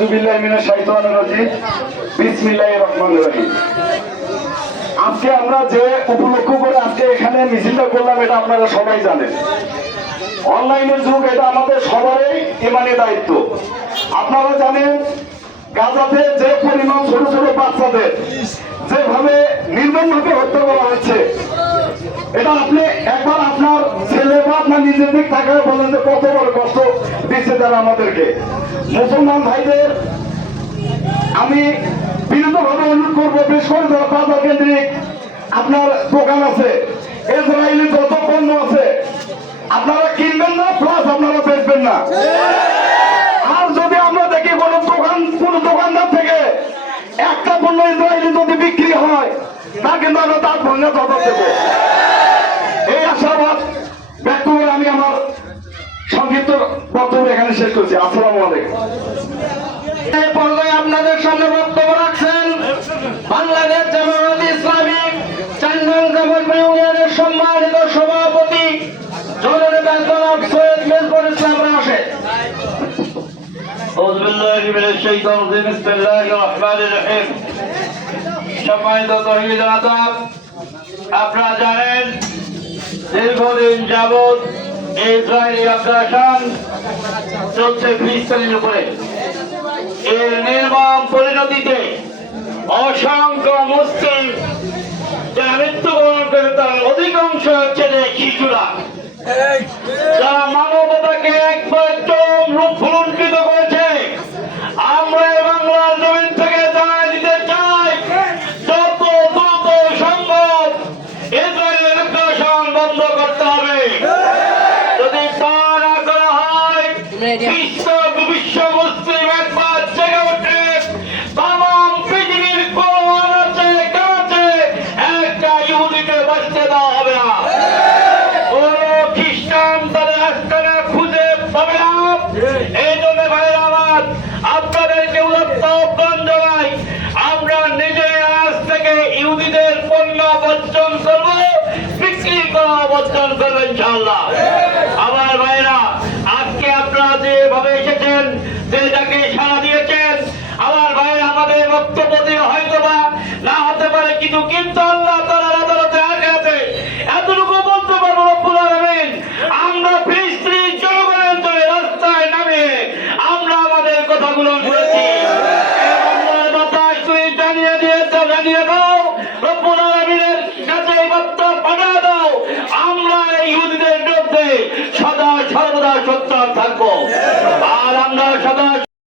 আউযু বিল্লাহি মিনাশ শাইতানির রাজিম বিসমিল্লাহির রহমানির রহিম। আজকে আমরা যে উপলক্ষ করে আজকে এখানে মিছিলটা করলাম এটা আপনারা সবাই জানেন। অনলাইনের যুগ, এটা আমাদের সবারই ইমানি দায়িত্ব। আপনারা জানেন গাজাতে যে পরিমাণ ছোট ছোট বাচ্চাদের যেভাবে নির্মমভাবে হত্যা করা হচ্ছে, এটা আপনি একবার আপনার ছেলে বা আপনার নিজের দিক থাকা বলেন যে কত বড় কষ্ট দিচ্ছে তারা আমাদেরকে। মুসলমান ভাইদের আমি বিনীতভাবে অনুরোধ করবো, বিশেষ করে যারা বাজার কেন্দ্রিক আপনার দোকান আছে, ইসরায়েলি যত পণ্য আছে আপনারা কিনবেন না, প্লাস আপনারা বেচবেন না। আর যদি আমরা দেখি কোন দোকানদার থেকে একটা পণ্য ইসরায়েলি যদি বিক্রি হয়, তা কিন্তু আমরা তার পণ্য জবাব দেবো। এই আশাবাদ ব্যক্ত করে আমি আমার সংক্ষিপ্ত বক্তব্য এখানে শেষ করছি। আসসালামু আলাইকুম। এই পর্যায়ে আপনাদের সামনে বক্তব্য রাখছেন বাংলাদেশ জামায়াতে ইসলামী চান্দন জামালপুর ইউনিয়নের সম্মানিত সভাপতি জননেতা জনাব সৈয়দ মেজবুর ইসলাম রাশেদ। আউযু বিল্লাহি মিনাশ শাইতানির রাজিম বিসমিল্লাহির রহমানির রহিম। সম্মানিত তৌহিদ আদাব, আপনারা জানেন দীর্ঘদিন যাবৎ ইসরায়েলি আগ্রাসন চলছে ফিলিস্তিনের উপরে। এর নির্মম পরিণতিতে অসংখ্য মুসলিম যারা মৃত্যুবরণ করে তার অধিকাংশ হচ্ছে যে শিশুরা, যারা মানবতাকে একবার চরম রূপ ভুলুণ্ঠিত করেছে। আমরা এই বাংলার জমিন থেকে জানাই দিতে চাই, যত দ্রুত সম্ভব ইসরায়েলের আগ্রাসন বন্ধ করতে হবে। যদি তা না করা হয়, বিশ্ব মুসলিম একবার জেগে উঠে তামাম পৃথিবীর কোন আছে কাছে একটা ইহুদিকে বাঁচতে দেওয়া হবে না। কোন খ্রিস্টান তাদের আস্তানা খুঁজে পাবে না। এই জন্য ভাইয়েরা আমার, আপনাদেরকে উদাত্ত আহ্বান জানাই, আমরা নিজে আজ থেকে ইহুদিদের পণ্য বর্জন করব, বিক্রি করা বর্জন করবো ইনশাআল্লাহ। আমার ভাইয়েরা, আজকে আপনারা যেভাবে এসেছেন, যেটাকে সাড়া দিয়েছেন, আমার ভাইয়েরা, আমাদের বক্তব্য দিয়ে হয়তো বা না হতে পারে কিছু, কিন্তু